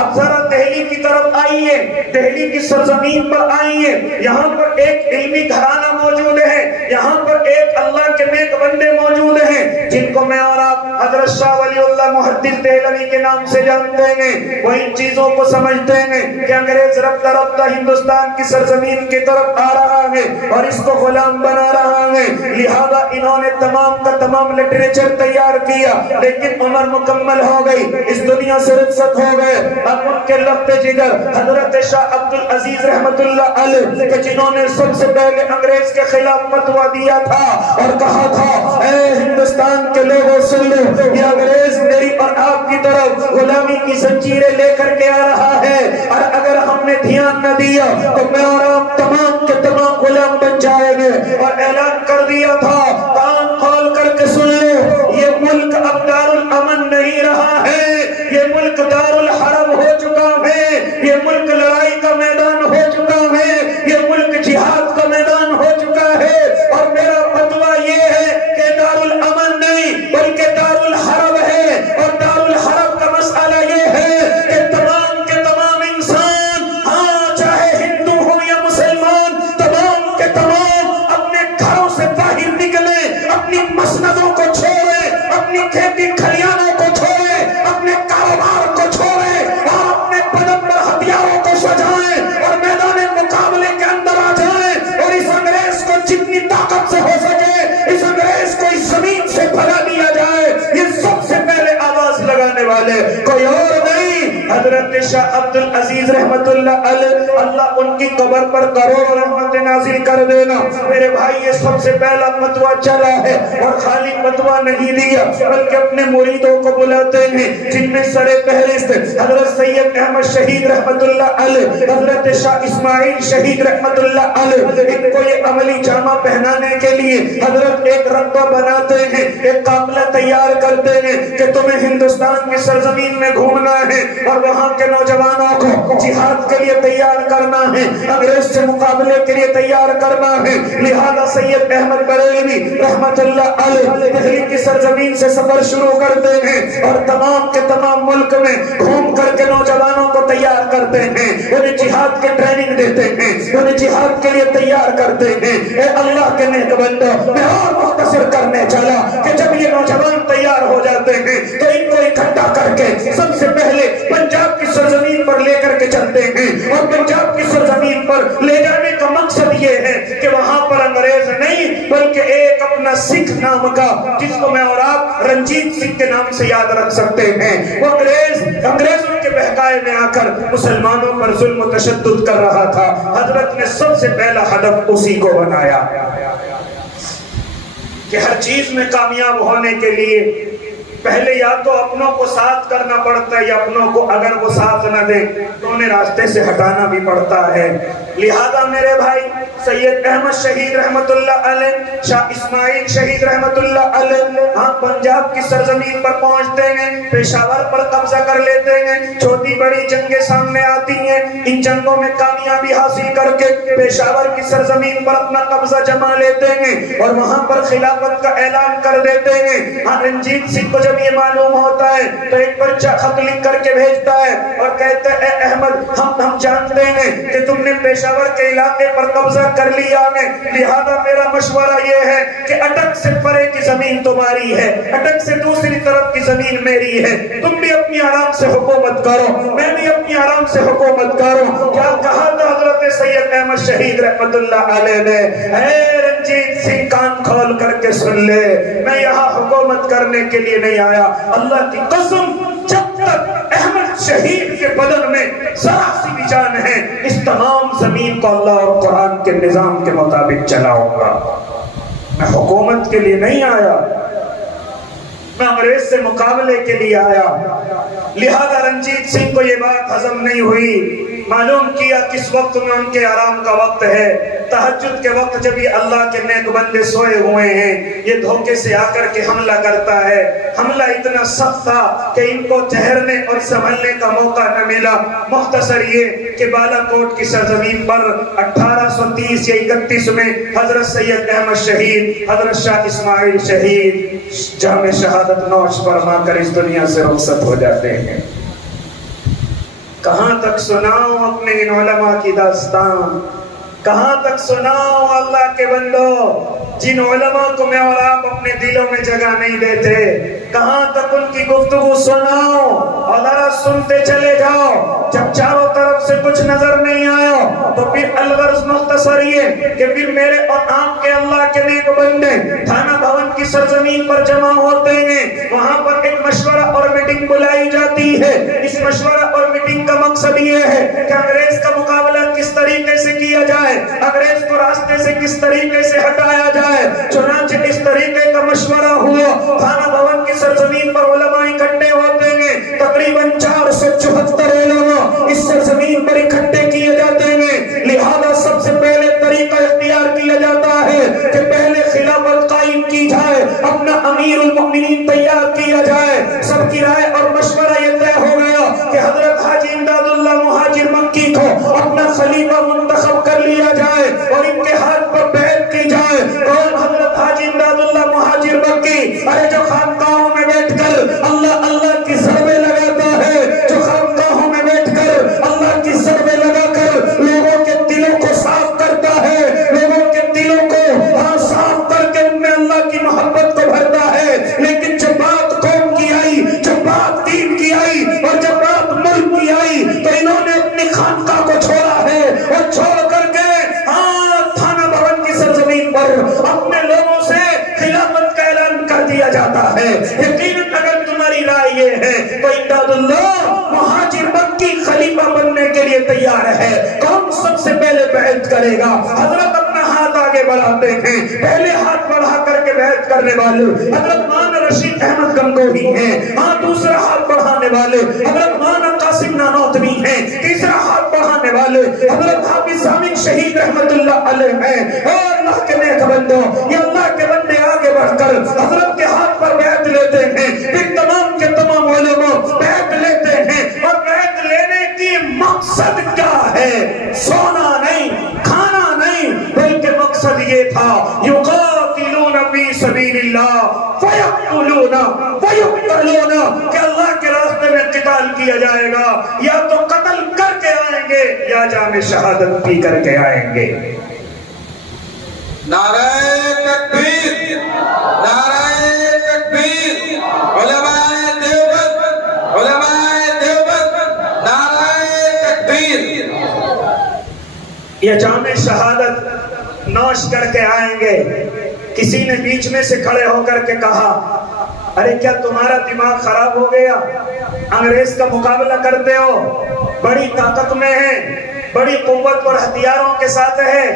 اب ذرا دہلی کی طرف آئیے، دہلی کی سرزمین پر آئیے، یہاں پر ایک علمی گھرانہ موجود ہے، یہاں پر ایک اللہ کے نیک بندے موجود ہیں جن کو میں اور آپ حضرت شاہ ولی اللہ محدث دہلوی کے نام سے جانتے ہیں۔ وہ ان چیزوں کو سمجھتے ہیں کہ انگریز رفتہ رفتہ ہندوستان کی سرزمین کی طرف آ رہا ہے اور اس کو غلام بنا رہا ہے، لہذا انہوں نے تمام کا تمام لٹریچر تیار کیا، لیکن عمر مکمل ہو گئی، اس دنیا سے رخصت ہو گئے۔ اب ان کے لب پہ جگر حضرت شاہ عبدالعزیز رحمت اللہ علیہ کہ جنہوں نے سب سے پہلے انگریز کے خلاف فتویٰ دیا تھا اور کہا تھا، اے ہندوستان کے لوگوں سن لو، یہ انگریز میری اور آپ کی طرف غلامی کی زنجیریں لے کر کے آ رہا ہے، اور اگر ہم نے دھیان نہ دیا تو میں اور آپ تمام کے تمام غلام بن جائیں گے۔ اور اعلان کر دیا تھا، کان کھول کر کے سن لو، یہ ملک اب دار الامن نہیں رہا ہے، یہ ملک دار الحرب ہو چکا ہے، یہ ملک لڑائی کا میدان ہو چکا ہے، یہ ملک جہاد کا میدان ہو چکا ہے، اور میرا فتویٰ یہ ہے کہ دار الامن نہیں بلکہ دار الحرب ہے، اور دار الحرب کا مسئلہ یہ ہے کہ تمام کے تمام انسان، ہاں چاہے ہندو ہو یا مسلمان، تمام کے تمام اپنے گھروں سے باہر نکلے، اپنی مسندوں کو چھوڑے، اپنی کھیتی کھلیانوں کو چھوڑے، اپنے کاروبار کو چھوڑے، اور اپنے بدن پر ہتھیاروں کو سجائیں اور میدان مقابلے کے اندر آ جائیں، اور اس انگریز کو جتنی طاقت سے ہو سکے اس انگریز کو اس زمین سے بھگا دیا جائے۔ یہ سب سے پہلے آواز لگانے والے کوئی اور نہیں، حضرت شاہ عبدالعزیز رحمت اللہ علیہ، اللہ ان کی قبر پر کروڑ رحمت نازل کر دینا۔ میرے بھائی یہ سب سے پہلا فتویٰ چلا ہے، اور خالی فتویٰ نہیں دیا بلکہ اپنے مریدوں کو بلاتے ہیں، جن میں سر فہرست حضرت سید احمد شہید رحمت اللہ علیہ، حضرت شاہ اسماعیل شہید رحمت اللہ علیہ۔ ان کو یہ عملی جامہ پہنانے کے لیے حضرت ایک رقبہ بناتے ہیں، ایک قافلہ تیار کرتے ہیں کہ تمہیں ہندوستان کی سرزمین میں گھومنا ہے اور وہاں کے نوجوانوں کو جہاد کے لیے تیار کرنا ہے، انگریز سے مقابلے کے لیے تیار کرنا ہے۔ لہذا سید احمد بریلوی رحمت اللہ علیہ دہلی کی سرزمین سے سفر شروع کرتے ہیں اور تمام کے تمام ملک میں گھوم کر کے نوجوانوں کو تیار کرتے ہیں، انہیں جہاد کے ٹریننگ دیتے ہیں، انہیں جہاد کے لیے تیار کرتے ہیں۔ اے اللہ کے نیک بندو، میں اور مختصر کرنے چلا کہ جب یہ نوجوان تیار ہو جاتے ہیں تو ان کو اکٹھا کر کے سب سے پہلے پنجاب کی سرزمین پر لے کر کے چلتے ہیں، اور پنجاب کی سرزمین پر لے جانے کا مقصد یہ ہے کہ وہاں پر انگریز نہیں بلکہ ایک اپنا سکھ نام کا، جس کو میں اور آپ رنجیت سنگھ کے نام سے یاد رکھ سکتے ہیں، وہ انگریزوں کے بہکائے میں آ کر مسلمانوں پر ظلم و تشدد کر رہا تھا۔ حضرت نے سب سے پہلا ہدف اسی کو بنایا کہ ہر چیز میں کامیاب ہونے کے لیے پہلے یا تو اپنوں کو ساتھ کرنا پڑتا ہے، یا اپنوں کو اگر وہ ساتھ نہ دے تو انہیں راستے سے ہٹانا بھی پڑتا ہے۔ لہذا میرے بھائی سید احمد شہید رحمت اللہ علیہ، شاہ اسماعیل شہید رحمت اللہ علیہ ہاں پنجاب کی سرزمین پر پہنچتے ہیں، پشاور پر قبضہ کر لیتے ہیں، چھوٹی بڑی جنگیں سامنے آتی ہیں، ان جنگوں میں کامیابی حاصل کر کے پشاور کی سرزمین پر اپنا قبضہ جما لیتے ہیں اور وہاں پر خلافت کا اعلان کر دیتے ہیں۔ ہاں رنجیت سنگھ کو جب یہ معلوم ہوتا ہے تو ایک پرچہ خط لکھ کر کے بھیجتا ہے اور کہتا ہے، اے احمد ہم جانتے ہیں کہ تم نے پشاور کے علاقے پر قبضہ کر لیا ہے، لہذا میرا مشورہ یہ ہے کہ اٹک سے پرے کی زمین تمہاری ہے، اٹک سے دوسری طرف کی زمین میری ہے، تم بھی اپنی آرام سے حکومت کرو، میں بھی اپنی آرام سے حکومت کروں۔ کیا کہا تھا حضرت سید احمد شہید رحمت اللہ علیہ نے؟ اے رنجیت سنگھ کان کھول کر کے سن لے، میں یہاں حکومت کرنے کے لیے نہیں آیا، اللہ کی قسم جب تک احمد ہر شہید کے بدن میں ذرا سی بھی جان ہے، اس تمام زمین کو اللہ اور قرآن کے نظام کے مطابق چلاؤں گا۔ میں حکومت کے لیے نہیں آیا، میں انگریز سے مقابلے کے لیے آیا۔ لہذا رنجیت سنگھ کو یہ بات ہضم نہیں ہوئی، معلوم کیا کس وقت میں ان کے آرام کا وقت ہے، تہجد کے وقت جب یہ اللہ کے نیک بندے سوئے ہوئے ہیں، یہ دھوکے سے آ کر کے حملہ کرتا ہے۔ حملہ اتنا سخت تھا کہ ان کو ٹھہرنے اور سنبھلنے کا موقع نہ ملا۔ مختصر یہ کہ بالا کوٹ کی سرزمین پر 1830 یا 31 میں حضرت سید احمد شہید، حضرت شاہ اسماعیل شہید جام شہادت نوش فرما کر اس دنیا سے رخصت ہو جاتے ہیں۔ کہاں تک سناؤں اپنے ان علماء کی داستان، کہاں تک سناؤں اللہ کے بندو جن علماء کو میں اور آپ اپنے دلوں میں جگہ نہیں دیتے، کہاں تک ان کی گفتگو سناؤں اور ذرا سنتے چلے جاؤ۔ جب چاروں طرف سے کچھ نظر نہیں آیا تو پھر الغرض مختصر یہ کہ پھر میرے اور آپ کے اللہ کے نیک بندے تھانہ بھون کی سرزمین پر جمع ہوتے ہیں، وہاں پر ایک مشورہ اور میٹنگ بلائی جاتی ہے۔ اس مشورہ اور میٹنگ کا مقصد یہ ہے کہ انگریز کا مقابلہ کس طریقے سے کیا جائے، انگریز کو راستے سے کس طریقے سے ہٹایا جائے۔ چنانچہ اس طریقے کا مشورہ ہوا، تھانہ بھون کی سرزمین پر علماء اکٹھے ہوتے ہیں، تقریباً 474 علماء اس سرزمین پر اکٹھے کیے جاتے ہیں۔ لہذا سب سے پہلے طریقہ اختیار کیا جاتا ہے کہ پہلے خلافت قائم کی جائے، اپنا امیر المؤمنین تیار کیا جائے۔ سب کی رائے اور مشورہ یہ طے ہو گیا کہ حضرت حاجی امداد اللہ مہاجر مکی کو اپنا خلیفہ منتخب کر لیا جائے اور ان کے ہاتھ پر بیعت کی جائے۔ کون؟ حضرت حاجی امداد اللہ مہاجر مکی، ارے جو خانقاہوں میں بیٹھ کر اللہ اللہ کی ضربیں لگاتا ہے، جو خانقاہوں میں بیٹھ کر اللہ کی ضربیں لگا کر لوگوں کے دلوں کو صاف کرتا ہے، لوگوں کے دلوں کو صاف کر کے ان میں اللہ کی محبت کو بھرتا ہے۔ لیکن جب بات قوم کی آئی، جب بات دین کی آئی اور جب بات ملک کی آئی تو انہوں نے اپنی خانقاہ کو چھوڑا ہے اور چھوڑ کر کے تھانہ بھون کی سرزمین پر اپنے لوگوں سے خلافت کا اعلان کر دیا جاتا ہے۔ یقیناً اگر تمہاری رائے یہ ہے تو امداد اللہ مہاجر مکی خلیفہ بننے کے لیے تیار ہے، کون سب سے پہلے بیعت کرے گا؟ حضرت اپنا ہاتھ آگے بڑھاتے ہیں، پہلے ہاتھ بڑھا کر کے بیعت کرنے والے حضرت مولانا رشید احمد گنگوہی ہیں، دوسرا ہاتھ بڑھانے والے حضرت مولانا قاسم نانوتوی ہیں، تیسرا ہاتھ بڑھانے والے حضرت حافظ سامع شہید رحمت اللہ علیہ ہیں۔ اور اللہ کے نیک بندوں، یہ اللہ کے بندے آگے بڑھ کر حضرت کے ہاتھ پر بیعت لیتے ہیں، پھر تمام کے تمام علماء بیعت لیتے ہیں۔ اور بیعت لینے کی مقصد کیا ہے؟ سونا نہیں، کھانا نہیں، بلکہ مقصد یہ تھا یقاتلون فی سبیل اللہ فیقتلون ویقتلون، کہ اللہ کے راستے میں قتال کیا جائے گا، یا تو قتل کر کے آئیں گے یا جام شہادت پی کر کے آئیں گے۔ نعرہ تکبیر، نعرہ تکبیر، علماء دیوبند، علماء دیوبند، نعرہ تکبیر۔ یہ جام شہادت نوش کر کے آئیں گے۔ کسی نے بیچ میں سے کھڑے ہو کر کے کہا، ارے کیا تمہارا دماغ خراب ہو گیا؟ انگریز کا مقابلہ کرتے ہو، بڑی طاقت میں ہے، بڑی قوت اور ہتھیاروں کے ساتھ ہے،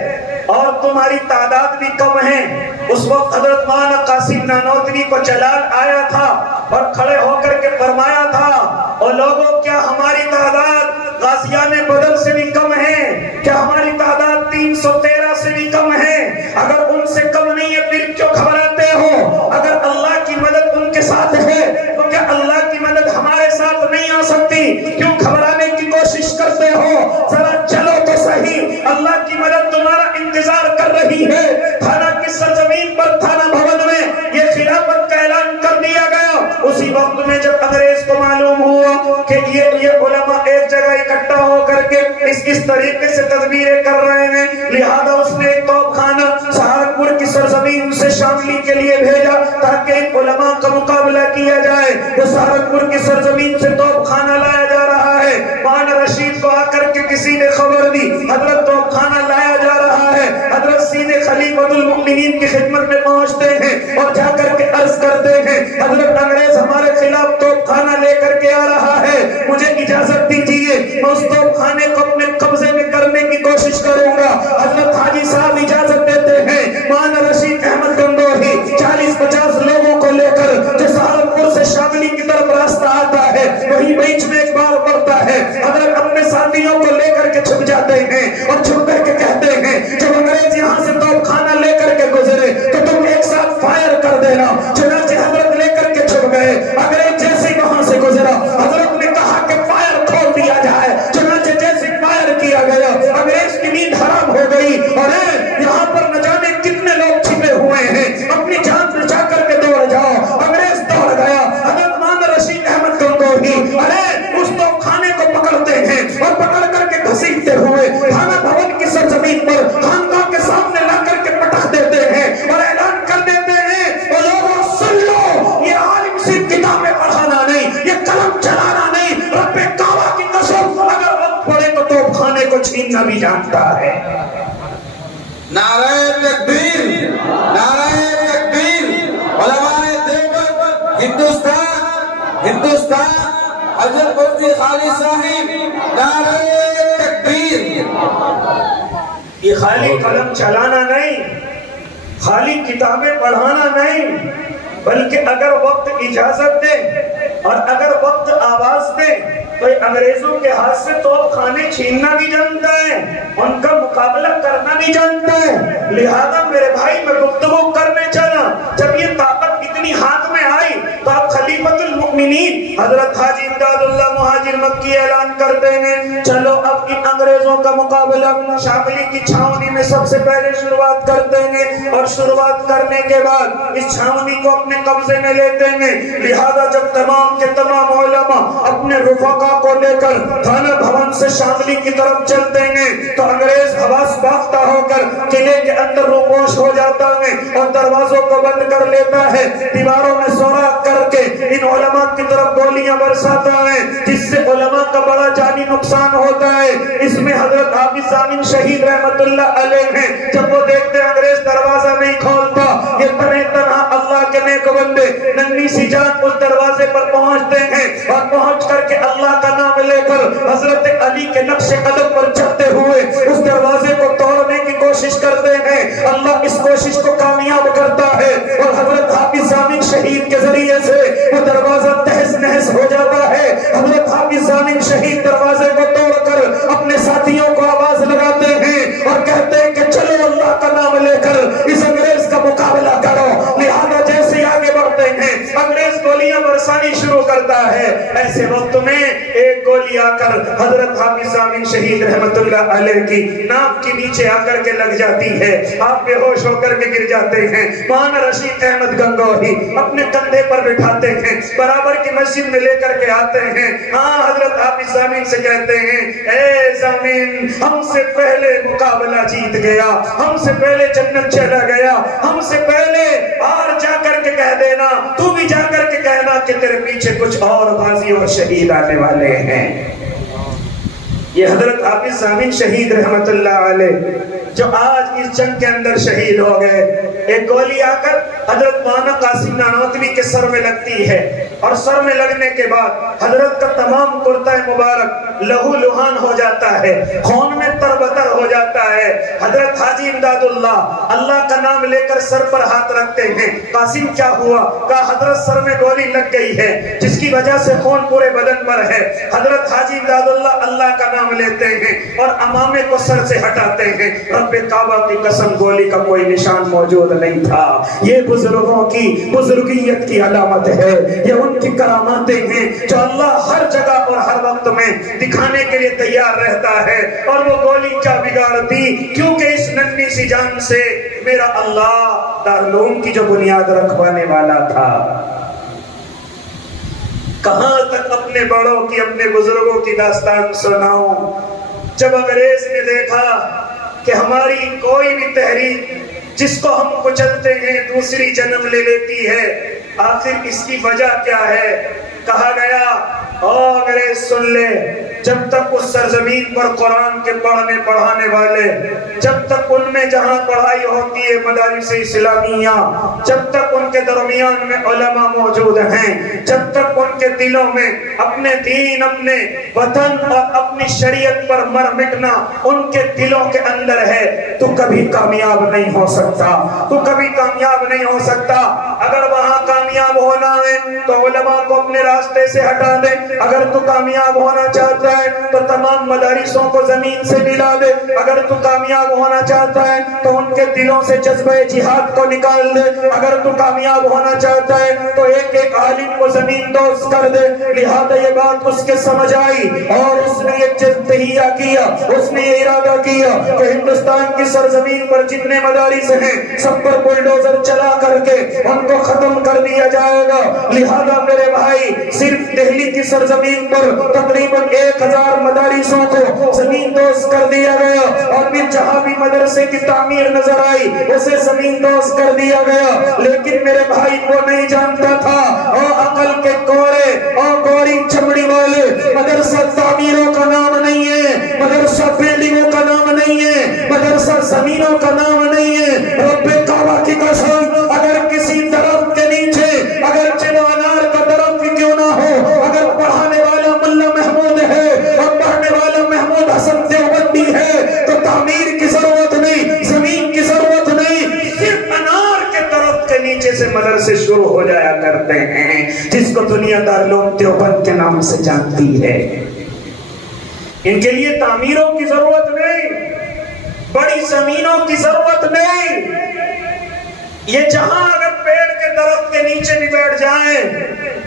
اور تمہاری تعداد بھی کم ہے۔ اس وقت حضرت مولانا قاسم نانوتوی کو جلال آیا تھا اور کھڑے ہو کر کے فرمایا تھا، اور لوگوں کیا ہماری تعداد غازیان بدر سے بھی کم ہے؟ کیا ہماری تعداد 313 سے بھی کم ہے؟ اگر ان سے کم نہیں ہے پھر کیوں گھبراتے ہو؟ اگر اللہ کی مدد ان کے ساتھ ہے تو کیا اللہ کی مدد ہمارے ساتھ نہیں آ سکتی؟ کیوں گھبرانے کی کوشش کرتے ہو؟ ذرا چلو تو صحیح، اللہ کی مدد تمہارا انتظار کر رہی ہے۔ تھانہ کی سرزمین پر تھانہ بھون میں یہ خلافت کا اعلان کر دیا گیا۔ اسی وقت میں جب انگریز کو معلوم ہوا کہ یہ علماء ایک جگہ اکٹھا ہو کر کے اس طریقے سے تدبیریں کر رہے ہیں، لہذا اس نے ایک توپ خانہ سہارنپور کی سرزمین سے شاملی کے لیے بھیجا تاکہ ان علماء کا مقابلہ کیا جائے۔ وہ سہارنپور کی سرزمین سے توپ خانہ لایا جا رہا ہے۔ مولانا رشید کو آ کر کے کسی نے خبر دی، حضرت توپ خانہ لایا جا رہا ہے۔ حضرت سیدھے خلیفۃ المؤمنین کی خدمت میں پہنچتے ہیں اور جا کر کے عرض کرتے ہیں، حضرت انگریز ہمارے خلاف توپ خانہ لے کر کے آ رہا ہے، مجھے اجازت میں اس توپ خانے کو اپنے قبضے میں کرنے کی کوشش کروں گا۔ حضرت حاجی صاحب اجازت دیتے ہیں، مولانا رشید احمد گنگوہی 40-50 لوگوں کو لے کر جو سہارنپور سے شاملی کی طرف راستہ آتا ہے وہی بیچ میں ایک بار پڑتا ہے، حضرت اپنے ساتھیوں کو لے کر کے چھپ جاتے ہیں اور چھپ کر کے کہتے ہیں جب انگریز یہاں سے توپ خانہ لے کر کے گزرے تو تم ایک ساتھ فائر کر دینا۔ چنانچہ حضرت لے کر کے چھپ گئے، انگریز جیسے وہاں سے گزرا حضرت نے کہا کہ فائر کھول دیا جائے، چنانچہ جیسے فائر کیا گیا انگریز کی نیند حرام ہو گئی اور یہاں پر نہ جانے کتنے لوگ چھپے ہوئے ہیں، اپنی جان بچا کر کے دوڑ جاؤ۔ انگریز دوڑ گیا، حضرت مولانا رشید احمد گنگوہی اس توپ خانے کو پکڑتے ہیں اور پکڑ کر کے گھسیٹتے ہوئے خانہ بھون کی سرزمین پر خانقاہ کے سامنے لا کر کے پٹخ دیتے ہیں اور اعلان کر دیتے ہیں اور لوگوں سن لو، یہ عالم صرف کتابیں پڑھانا نہیں، یہ قلم چلانا نہیں، رب کعبہ کی قسم اگر وقت پڑے تو توپ خانے کو چھیننا بھی جانتا ہے۔ نعرہ تکبیر، نعرہ تکبیر، علماء دیوبند، ہندوستان، حضرت مفتی خالد صاحب، نعرہ تکبیر۔ یہ خالی قلم چلانا نہیں، خالی کتابیں پڑھانا نہیں، بلکہ اگر وقت اجازت دے اور اگر وقت آواز دے تو یہ انگریزوں کے ہاتھ سے توپ خانے چھیننا بھی جانتا ہے، ان کا مقابلہ کرنا بھی جانتا ہے۔ لہذا میرے بھائی میں گفتگو کرنے چلا، جب یہ طاقت اتنی ہاتھ میں آئی تو آپ خلیفۃ المؤمنین حضرت حاجی امداد اللہ مہاجر مکی اعلان کر دیں گے چلو اب ان انگریزوں کا مقابلہ شاملی کی چھاونی میں سب سے پہلے شروعات کر دیں گے، اور شروعات کرنے کے بعد اس چھاونی کو اپنے قبضے میں لے دیں گے۔ لہذا جب تمام کے تمام علماء اپنے رفقا کو لے کر تھانہ بھون سے شاملی کی طرف چل دیں گے تو انگریز حواس باختہ ہو کر قلعے کے اندر روپوش ہو جاتا ہے اور دروازوں کو بند کر لیتا ہے، دیواروں میں سوراخ کر کے ان علماء کی طرف گولیاں برساتا ہے، جس سے علماء کا بڑا جانی نقصان ہوتا ہے۔ اس میں حضرت حافظ ضامن شہید رحمت اللہ علیہ ہیں، جب وہ دیکھتے انگریز دروازہ نہیں کھولتا، یہ تنہا اللہ کے نیک بندے ننھی سی جان اس دروازے پر پہنچتے ہیں اور پہنچ کر کے اللہ کا نام لے کر حضرت علی کے نقش قدم پر چلتے ہوئے اس دروازے کو توڑنے کی کوشش کرتے ہیں۔ اللہ اس کوشش کو کامیاب کرتا ہے اور حضرت حافظ ضامن شہید کے ذریعے سے وہ دروازہ تہس نہس ہو جاتا ہے۔ حضرت حافظ ضامن شہید دروازے کو توڑ کر اپنے ساتھیوں کو آواز لگاتے ہیں اور کہتے ہیں کہ چلو اللہ کا نام لے کر اس انگریز کا مقابلہ کرو۔ لہذا جیسے آگے بڑھتے ہیں انگریز گولیاں برسانی شروع کرتا ہے، ایسے وقت میں ایک گولی آ کر حضرت حافظ ضامن شہید رحمت اللہ علیہ کی ناک کے نیچے آ کر کے لگ جاتی ہے، آپ بے ہوش ہو کر کے گر جاتے ہیں۔ مولانا رشید احمد گنگوہی اپنے کندھے پر بٹھاتے ہیں، برابر کی مسجد میں لے کر کے آتے ہیں، ہاں حضرت حافظ ضامن سے کہتے ہیں اے ضامن ہم سے پہلے مقابلہ جیت گیا، ہم سے پہلے جنت چلا گیا، ہم سے پہلے اور جا کر کے کہہ دینا، تو بھی جا کر کے کہنا کہ تیرے پیچھے کچھ اور غازی اور شہید آنے والے ہیں۔ یہ حضرت حافظ ضامن شہید رحمت اللہ علیہ جو آج اس جنگ کے اندر شہید ہو گئے، ایک گولی آ کر حضرت مولانا قاسم نانوتوی کے سر میں لگتی ہے اور سر میں لگنے کے بعد حضرت کا تمام کرتا مبارک لہو لہان ہو جاتا ہے، خون میں تربتر ہو جاتا ہے۔ حضرت حاجی امداد اللہ کا نام لے کر سر پر ہاتھ رکھتے ہیں، قاسم کیا ہوا؟ کہا حضرت سر میں گولی لگ گئی ہے جس کی وجہ سے خون پورے بدن پر ہے۔ حضرت حاجی امداد اللہ کا نام لیتے ہیں اور امامے کو سر سے ہٹاتے ہیں، رب کعبہ کی قسم گولی کا کوئی نشان موجود نہیں تھا۔ یہ بزرگوں کی بزرگیت کی علامت ہے، یہ ان کی کراماتیں ہیں جو اللہ ہر جگہ اور ہر وقت میں دکھانے کے لیے تیار رہتا ہے۔ اور وہ گولی کیا بگاڑتی، کیونکہ اس ننھی سی جان سے میرا اللہ دارالعلوم کی جو بنیاد رکھوانے والا تھا۔ کہاں تک اپنے بڑوں کی اپنے بزرگوں کی داستان سناؤں؟ جب انگریز نے دیکھا کہ ہماری کوئی بھی تحریک جس کو ہم کچلتے ہیں دوسری جنم لے لیتی ہے، آخر اس کی وجہ کیا ہے؟ کہا گیا او انگریز سن لے، جب تک اس سرزمین پر قرآن کے پڑھنے پڑھانے والے، جب تک ان میں جہاں پڑھائی ہوتی ہے مدارس اسلامیہ، جب تک ان کے درمیان میں علماء موجود ہیں، جب تک ان کے دلوں میں اپنے دین، اپنے وطن اور اپنی شریعت پر مر مٹنا ان کے دلوں کے اندر ہے، تو کبھی کامیاب نہیں ہو سکتا، تو کبھی کامیاب نہیں ہو سکتا۔ اگر وہاں کامیاب ہونا ہے تو علماء کو اپنے راستے سے ہٹا دے، اگر تو کامیاب ہونا چاہتا ہے تو تمام مدارسوں کو زمین سے ملا دے، اگر تو کامیاب ہونا چاہتا ہے تو ان کے دلوں سے جذبہ جہاد کو نکال دے، اگر تو کامیاب ہونا چاہتا ہے تو ایک ایک عالم کو زمین دوز کر دے۔ لہذا یہ بات اس کے سمجھ آئی اور اس نے ایک تہیہ کیا، اس نے یہ ارادہ کیا کہ ہندوستان کی سرزمین پر جتنے مدارس ہیں سب پر بلڈوزر چلا کر کے ان کو ختم کر دیا جائے گا۔ لہذا میرے بھائی، صرف دہلی کی سرزمین پر تقریباً 1000 مدارسوں کو زمین دوز کر دیا گیا، اور پھر جہاں بھی مدرسے کی تعمیر نظر آئی اسے زمین دوز کر دیا گیا۔ لیکن میرے بھائی وہ نہیں جانتا تھا، اور عقل کے کورے اور گوری چمڑی والے، مدرسہ تعمیروں کا نام نہیں ہے، مدرسہ بلڈنگوں کا نام نہیں ہے، مدرسہ زمینوں کا نام نہیں ہے۔ رب کعبہ کی قسم، اگر کسی درخت کے نیچے، اگر چلو انار کا درخت بھی کیوں نہ ہو، اگر پڑھانے والا ملا محمود ہے اور پڑھنے والا محمود حسن دیوبندی ہے، تو تعمیر کی ضرورت نہیں، زمین کی ضرورت نہیں، صرف انار کے درخت کے نیچے سے مدرسے شروع ہو جایا کرتے ہیں، جس کو دنیا دارالعلوم دیوبند کے نام سے جانتی ہے۔ ان کے لیے تعمیروں کی ضرورت نہیں، بڑی زمینوں کی ضرورت نہیں، یہ جہاں اگر پیڑ کے درخت کے نیچے بھی بیٹھ جائیں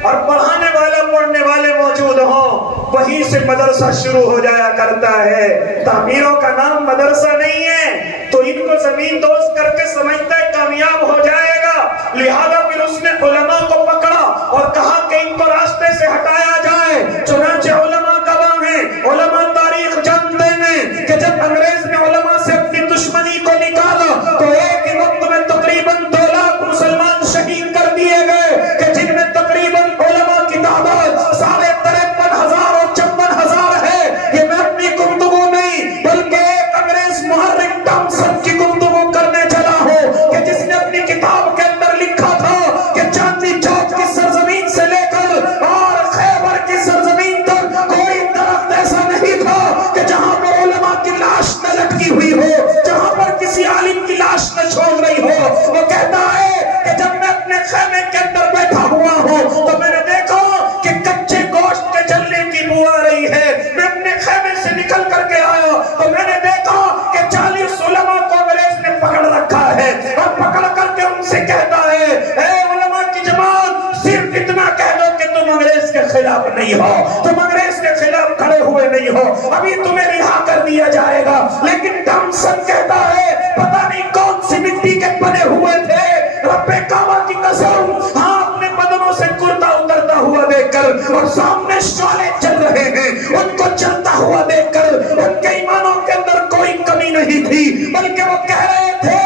اور پڑھانے والا پڑھنے والے موجود ہوں، وہیں سے مدرسہ شروع ہو جایا کرتا ہے۔ تعمیروں کا نام مدرسہ نہیں ہے، تو ان کو زمین دوز کر کے سمجھتا ہے کامیاب ہو جائے گا۔ لہذا پھر اس نے علماء کو پکڑا اور کہا کہ ان کو راستے سے ہٹایا جائے۔ چنانچہ علماء گواہ ہیں، علماء تاریخ جانتے ہیں کہ جب انگریز نے علماء سے اپنی دشمنی کو نکالا تو ایک ہی وقت میں تقریباً 2 لاکھ مسلمان شہید کر دیے گئے، کہ جن میں تقریباً علماء کی تعداد 53,000 اور 54,000 ہے۔ یہ میں اپنی گفتگو نہیں بلکہ ایک انگریز محرک ٹامسن کی گفتگو کرنے چلا ہوں، کہ جس نے اپنی کتاب کے اندر لکھا تھا کہ چاندنی چوک کی سرزمین سے لے کر اور خیبر کی سرزمین تک کوئی درخت ایسا نہیں تھا کہ جہاں پر علماء کی لاش نہ لٹکی ہوئی ہو، جہاں پر کسی عالم کی لاش نہ چھوڑ رہی ہو۔ وہ کہتا ہے کہ جب میں اپنے خیمے کے اندر بیٹھا ہوا ہوں تو میں نے دیکھا کہ کچے گوشت کے جلنے کی بو آ رہی ہے۔ میں اپنے خیمے سے نکل کر کے آیا تو میں نے دیکھا کہ 40 علماء کو انگریز نے پکڑ رکھا ہے، اور پکڑ کر کے ان سے کہتا ہے، اے علماء کی جماعت، صرف اتنا کہہ دو کہ تم انگریز کے خلاف نہیں ہو، تم انگریز کے خلاف کھڑے ہوئے نہیں ہو، ابھی تمہیں رہا کر دیا جائے گا۔ لیکن ٹامسن کہتا ہے پتہ نہیں کون سی مٹی کے بنے ہوئے تھے، رب کعبہ کی قسم، ہاں اپنے بدنوں سے کرتا اترتا ہوا دیکھ کر اور سامنے شعلے چل رہے ہیں، ان کو چلتا ہوا دیکھ کر ان کے ایمانوں کے اندر کوئی کمی نہیں تھی، بلکہ وہ کہہ رہے تھے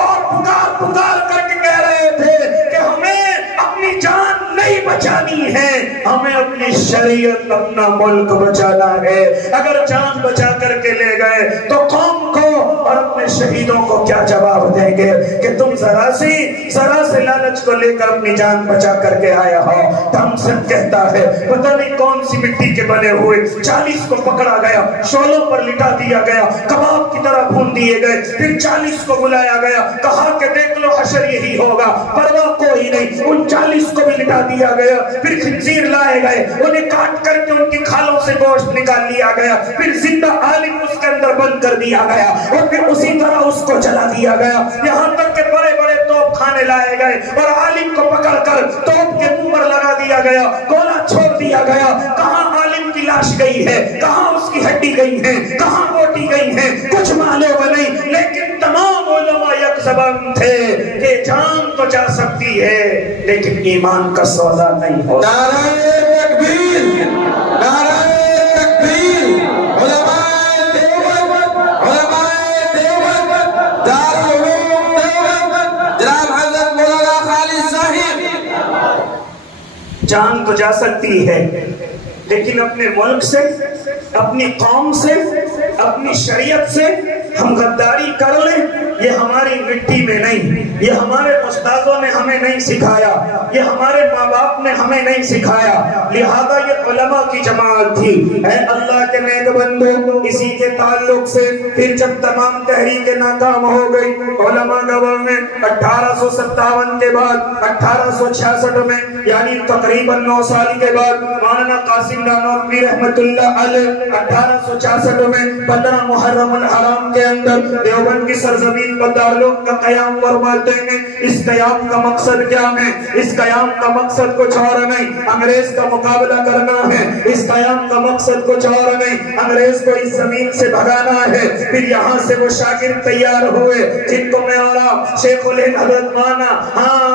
اور پکار پکار کر کے کہہ رہے تھے کہ ہمیں اپنی جان نہیں بچانی ہے، ہمیں اپنی شریعت، اپنا ملک بچانا ہے۔ اگر جان بچا کر کے لے گئے تو قوم کو اور اپنے شہیدوں کو کیا جواب دیں گے کہ تم ذرا سے لالچ کو لے کر اپنی جان بچا کر کے آیا ہو۔ ٹامسن کہتا ہے پتہ نہیں کون سی مٹی کے بنے ہوئے 40 کو پکڑا گیا، شولوں پر لٹا دیا گیا، کباب کی طرح بھون دیے گئے، پھر 40 کو بلایا گیا، کہا کہ دیکھ لو حشر یہی ہوگا، پرواہ کوئی نہیں، ان 40 کو بھی لٹا دیا گیا، پھر خنزیر لائے گئے، انہیں کاٹ کر کے ان کی کھالوں سے گوشت نکال لیا گیا، پھر زندہ عالم اس کے اندر بند کر دیا گیا، اور پھر اسی طرح اس کو جلا دیا گیا، یہاں تک کہ بڑے بڑے توپ خانے لائے گئے اور عالم کو پکڑ کر توپ کے منہ پر لگا دیا گیا، گولا چھوڑ دیا گیا۔ کہاں عالم کی لاش گئی ہے، کہاں اس کی ہڈی گئی ہے، کہاں بوٹی گئی ہے، کچھ معلوم نہیں، لیکن تمام علماء یک زبان تھے کہ جان تو جا سکتی ہے لیکن ایمان کا سودا نہیں ہو۔ نعرہ تکبیر، نعرہ تکبیر، علماء دیوبند، علماء دیوبند، دارالعلوم دیوبند، جناب حضرت مولانا خالد صاحب۔ جان تو جا سکتی ہے لیکن اپنے ملک سے، اپنی قوم سے، اپنی شریعت سے ہم غداری کر لیں، یہ ہماری مٹی میں نہیں، یہ ہمارے استادوں نے ہمیں نہیں سکھایا، یہ ہمارے ماں باپ نے ہمیں نہیں سکھایا، لہذا یہ علماء کی جماعت تھی۔ اے اللہ کے نیک بندو، اسی کے تعلق سے پھر جب تمام تحریکیں ناکام ہو گئی، علماء گورنمنٹ 1857 کے بعد 1866 میں یعنی تقریباً 9 سال کے بعد مولانا قاسم نانوتوی رحمت اللہ علیہ 1866 میں 15 محرم الحرام کے اندر دیوبند کی سرزمین پر دارالعلوم کا قیام فرماتے ہیں۔ اس قیام کا مقصد کیا ہے؟ اس قیام کا مقصد کچھ اور نہیں، انگریز کا مقابلہ کرنا ہے۔ اس قیام کا مقصد کچھ اور نہیں، انگریز کو اس زمین سے بھگانا ہے۔ پھر یہاں سے وہ شاگرد تیار ہوئے جن کو میں اور آپ شیخ الہند حضرت مولانا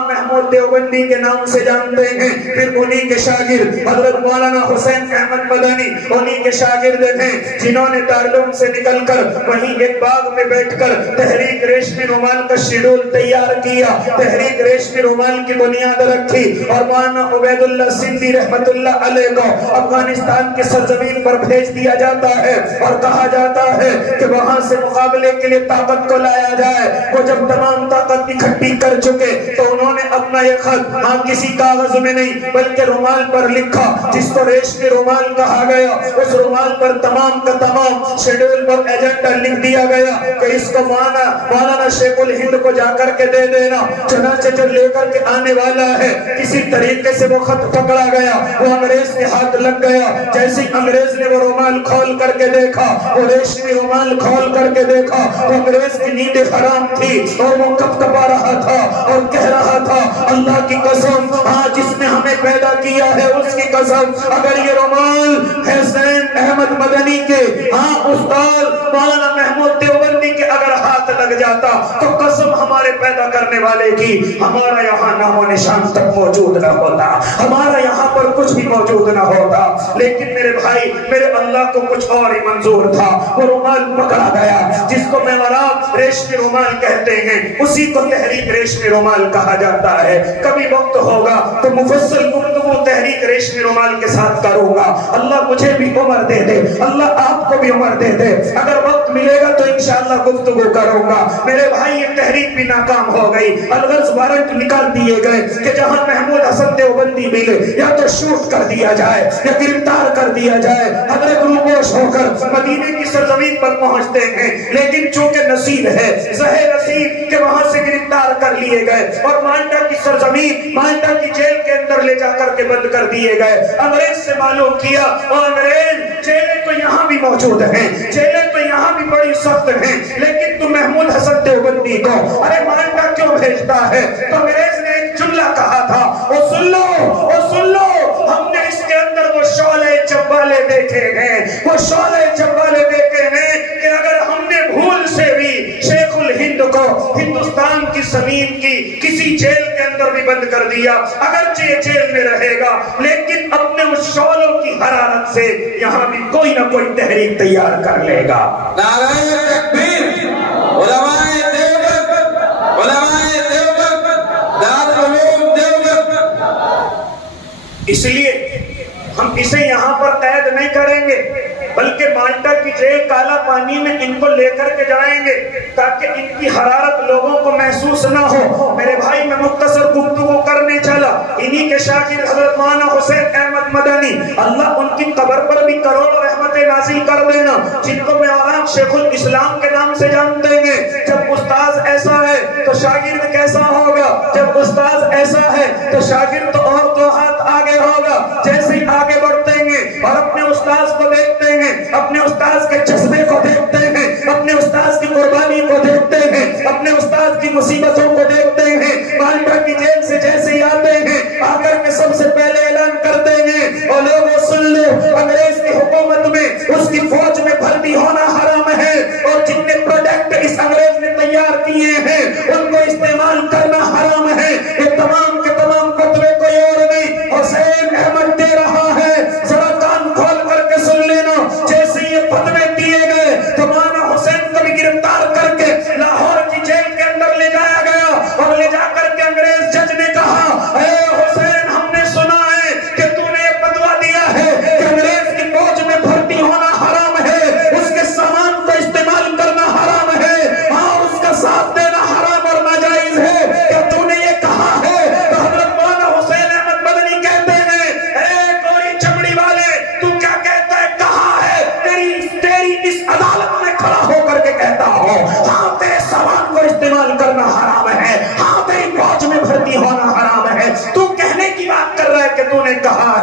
محمود دیوبندی کے نام سے جانتے ہیں۔ پھر انہی کے شاگرد حضرت مولانا حسین احمد مدنی انہی کے شاگرد ہیں جنہوں نے دارالعلوم سے نکل کر وہیں ایک باغ میں بیٹھ کر تحریک ریشمی رومال کا شیڈول تیار کیا، تحریک ریشمی رومال کی بنیاد رکھی، اور مولانا عبید اللہ سندھی رحمت اللہ علیہ کو افغانستان کی سرزمین پر بھیج دیا جاتا ہے اور کہا جاتا ہے کہ وہاں سے مقابلے کے لیے طاقت کو لایا جائے۔ وہ جب تمام طاقت اکٹھی کر چکے تو انہوں نے اپنا یہ خط کسی کاغذ میں نہیں بلکہ رومال پر لکھا، جس کو ریشمی رومال کہا گیا۔ اس رومال پر تمام کا تمام شیڈول پر ایجنڈا لکھ دیا گیا کہ اس کو مولانا شیخ الہند کو جا کر کے دے دینا۔ چنانچہ جو لے کر کے آنے والا ہے کسی طریقے سے وہ خط پکڑا گیا، وہ انگریز کے ہاتھ لگ گیا۔ جیسے انگریز نے وہ رومال کھول کر کے دیکھا، وہ ریشمی رومال کھول کر کے دیکھا، تو انگریز کی نیند حرام تھی اور وہ کپ کپا رہا تھا اور کہہ رہا تھا اللہ کی قسم، جس نے ہمیں پیدا کیا ہے اس کی قسم، اگر یہ رومال حسین احمد مدنی کے استاد مولانا محمود دیوبندی کے اگر ہاتھ لگ جاتا تو قسم ہمارے پیدا کرنے والے کی ہمارا یہاں نام و نشان تک موجود نہ ہوتا، ہمارا یہاں پر کچھ بھی موجود نہ ہوتا۔ لیکن میرے بھائی، میرے اللہ کو کچھ اور ہی منظور تھا۔ وہ رومال پکڑا گیا جس کو میں اور آپ ریشمی رومال کہتے ہیں، اسی کو تحریک ریشمی رومال کہا جاتا ہے۔ کبھی وقت ہوگا تو مفصل گفتگو تحریک ریشمی رومال کے ساتھ کروں گا۔ اللہ مجھے بھی عمر دے دے، اللہ آپ کو بھی عمر دے دے، اگر وقت ملے گا تو انشاءاللہ گفتگو کروں گا۔ میرے بھائی، یہ تحریک بھی ناکام ہو گئی، الغرض وارنٹ نکال دیے گئے کہ جہاں محمود حسن دیوبندی ملے یا تو شوٹ کر دیا جائے یا گرفتار کر دیا جائے۔ حضرت روپوش ہو کر مدینے کی سرزمین پر پہنچتے ہیں، لیکن چونکہ نصیب ہے، زہر نصیب کہ وہاں سے گرفتار کر لیے گئے اور مالٹا کی سرزمین، مالٹا کی جیل کے اندر لے جا کر کے بند کر دیے گئے۔ انگریز سے معلوم کیا، اور انگریز جیلیں تو یہاں بھی موجود ہیں، جیلیں تو یہاں بھی بڑی سخت ہیں، لیکن تو محمود حسن دیوبندی کو ارے مالٹا کیوں بھیجتا ہے؟ تو انگریز نے ایک جملہ کہا تھا، او سن لو، او سن لو، ہم نے اس کے اندر وہ شعلے جوالے دیکھے ہیں، وہ شعلے جوالے دیکھے ہیں کہ اگر ہم نے بھول سے بھی شیخ الہند کو ہندوستان کی زمین کی کسی جیل کے اندر بھی بند کر دیا، اگرچہ یہ جیل میں رہے گا لیکن اپنے اس شعلوں کی حرارت سے یہاں بھی کوئی نہ کوئی تحریک تیار کر لے گا۔ نعرہ تکبیر، علماء دیوبند، علماء دیوبند، دارالعلوم دیوبند۔ اس لیے ہم اسے یہاں پر قید نہیں کریں گے بلکہ مالٹا کی جیل کالا پانی میں ان کو لے کر کے جائیں گے تاکہ ان کی حرارت لوگوں کو محسوس نہ ہو۔ میرے بھائی، میں مختصر گفتگو کرنے چلا، انہی کے شاگرد حضرت مولانا حسین احمد مدنی، اللہ ان کی قبر پر بھی کروڑوں رحمتیں نازل کر دینا، جن کو میں اور آپ شیخ الاسلام کے نام سے جانتے ہیں۔ جب استاذ ایسا ہے تو شاگرد کیسا ہوگا؟ جب استاذ ایسا ہے تو شاگرد تو اور دو ہاتھ آگے ہوگا۔ جیسے ہی آگے بڑھتے ہیں اور اپنے استاذ کو دیکھتے ہیں، اپنے استاذ کے جذبے کو دیکھتے ہیں، اپنے استاذ کی قربانی کو دیکھتے ہیں، اپنے استاذ کی مصیبتوں کو دیکھتے ہیں، مالٹا کی جیل سے جیسے ہی آتے ہیں، آ کر کے سب سے پہلے اعلان کرتے ہیں، اور لوگوں سن لو، انگریز کی حکومت میں اس کی فوج میں بھرتی ہونا حرام ہے، اور جتنے پروڈکٹ اس انگریز نے تیار کیے ہیں ان کو استعمال کرنا حرام ہے۔ یہ تمام کے تمام فتوے کوئی اور نہیں، حسین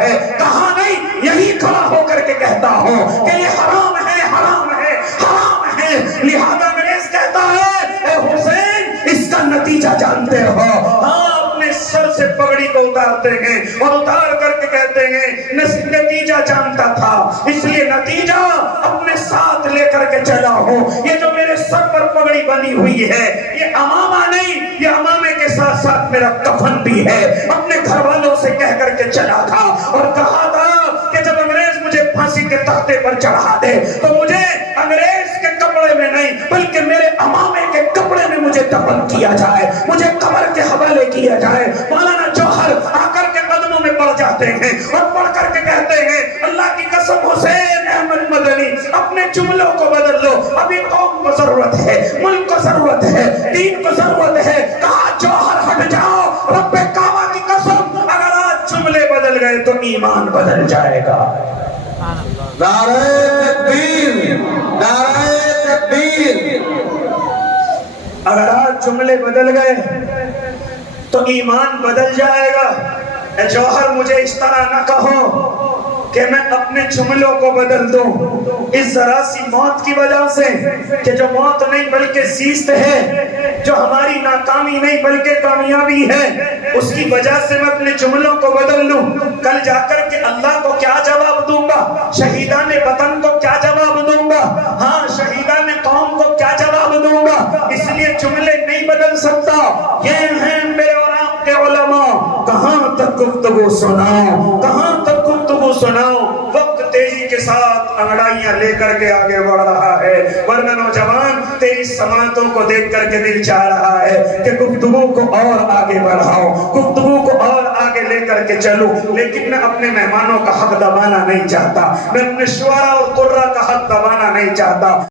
ہے، کہا نہیں، یہی کھڑا ہو کر کے کہتا ہوں کہ یہ حرام ہے، حرام ہے، حرام ہے۔ لہذا انگریز کہتا ہے اے حسین اس کا نتیجہ جانتے ہو؟ ہاں، اپنے سر سے پگڑی کو اتارتے ہیں اور اتار کر کے کہتے ہیں نتیجہ جانتا تھا، اس لیے نتیجہ اپنے ساتھ لے کر کے چلا ہوں۔ یہ جو میرے سر پر پگڑی بنی ہوئی ہے یہ امامہ نہیں، یہ امامے کے ساتھ ساتھ میرا کفن بھی ہے۔ اپنے گھر والوں سے کہہ کر کے چلا تھا اور کہا تھا کہ جب انگریز مجھے پھانسی کے تختے پر چڑھا دے تو مجھے انگریز کے کپڑے میں نہیں بلکہ میرے امامے کے کپڑے میں مجھے دفن کیا جائے، مجھے قبر کے حوالے کیا جائے۔ مولانا جوہر آ کر کے قدموں میں پڑ جاتے ہیں اور پڑھ کر کے کہتے ہیں اللہ کی قسم حسین احمد مدنی اپنے جملوں کو بدل لو، ابھی قوم کو ضرورت ہے، ملک کو ضرورت ہے، دین کو ضرورت ہے۔ کہا جوہر ہٹ جاؤ، رب کعبہ کی قسم اگر آج جملے بدل گئے تو ایمان بدل جائے گا۔ نعرہ تکبیر، نعرہ تکبیر۔ اگر آج جملے بدل گئے تو ایمان بدل جائے گا۔ اے جوہر مجھے اس طرح نہ کہو کہ میں اپنے جملوں کو بدل دوں اس ذرا سی موت کی وجہ سے، کہ جو موت نہیں بلکہ زیست ہے، جو ہماری ناکامی نہیں بلکہ کامیابی ہے، اس کی وجہ سے میں اپنے جملوں کو بدل لوں۔ کل جا کر کے اللہ کو کیا جواب دوں گا؟ شہیدان وطن کو کیا جواب دوں گا؟ ہاں، شہیدان قوم کو کیا جواب دوں گا؟ اس لیے جملے نہیں بدل سکتا۔ یہ ہیں میرے اور آپ کے علماء، کہاں تک گفتگو سناؤ، کہاں تک گفتگو سناؤ۔ وقت تیزی کے ساتھ انگڑائیاں لے کر کے آگے بڑھ رہا ہے، ورنہ نوجوان تیری سماعتوں کو دیکھ کر کے دل چاہ رہا ہے کہ گفتگو کو اور آگے بڑھاؤ، گفتگو کو اور آگے لے کر کے چلو، لیکن میں اپنے مہمانوں کا حق دبانا نہیں چاہتا، میں اپنے شعراء اور قرہ کا حق دبانا نہیں چاہتا۔